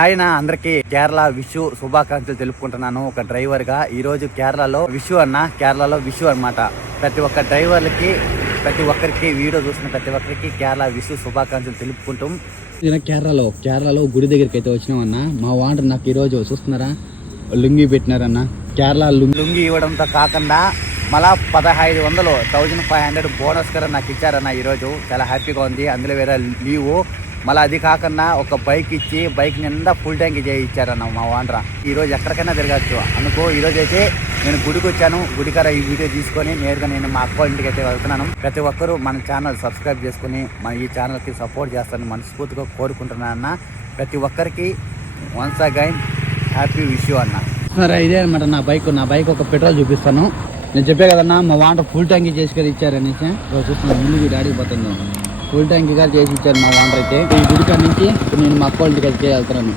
ఆయన అందరికి కేరళ విషు శుభాకాంక్షలు తెలుపుకుంటున్నాను. ఒక డ్రైవర్ గా ఈ రోజు కేరళలో విషు అన్నమాట. ప్రతి ఒక్క డ్రైవర్లకి ప్రతి ఒక్కరికి వీడియో చూసిన ప్రతి ఒక్కరికి కేరళ విషు శుభాకాంక్షలు తెలుపుకుంటాం. కేరళలో గుడి దగ్గరికి అయితే వచ్చినామన్న. మా వాంటర్ నాకు ఈ రోజు చూస్తున్నారా లుంగి పెట్టినారన్న. కేరళ లుంగి ఇవ్వడంతో కాకుండా మళ్ళా 1500 బోనస్ కూడా నాకు ఇచ్చారన్న. ఈరోజు చాలా హ్యాపీగా ఉంది. అందులో వేరే లీవు మళ్ళీ అది కాకుండా ఒక బైక్ ఇచ్చి బైక్ నిండా ఫుల్ ట్యాంక్ ఇచ్చారన్న మా వాండ్రా. ఈరోజు ఎక్కడికైనా తిరగచ్చు అనుకో. ఈరోజు అయితే నేను గుడికి వచ్చాను. గుడికార ఈ వీడియో తీసుకొని నేరుగా నేను మా అక్క ఇంటికి అయితే వెళ్తున్నాను. ప్రతి ఒక్కరూ మన ఛానల్ సబ్స్క్రైబ్ చేసుకుని మన ఈ ఛానల్కి సపోర్ట్ చేస్తారని మనస్ఫూర్తిగా కోరుకుంటున్నాను అన్న. ప్రతి ఒక్కరికి వన్స్ అగైన్ హ్యాపీ విష్ అన్న. సరే ఇదే అనమాట నా బైక్ ఒక పెట్రోల్ చూపిస్తాను. నేను చెప్పే కదన్నా మా వాంటర్ ఫుల్ ట్యాంక్ చేసి కదా ఇచ్చారనేసి చూస్తున్నాను. ముందు డాడీకి పోతుంది ఫుల్ ట్యాంక్ గారు చేసి ఇచ్చారు మా వాంటర్ అయితే. ఈ గుడికాడ నుంచి నేను మా అక్క ఇంటికి అయితే వెళ్తున్నాను.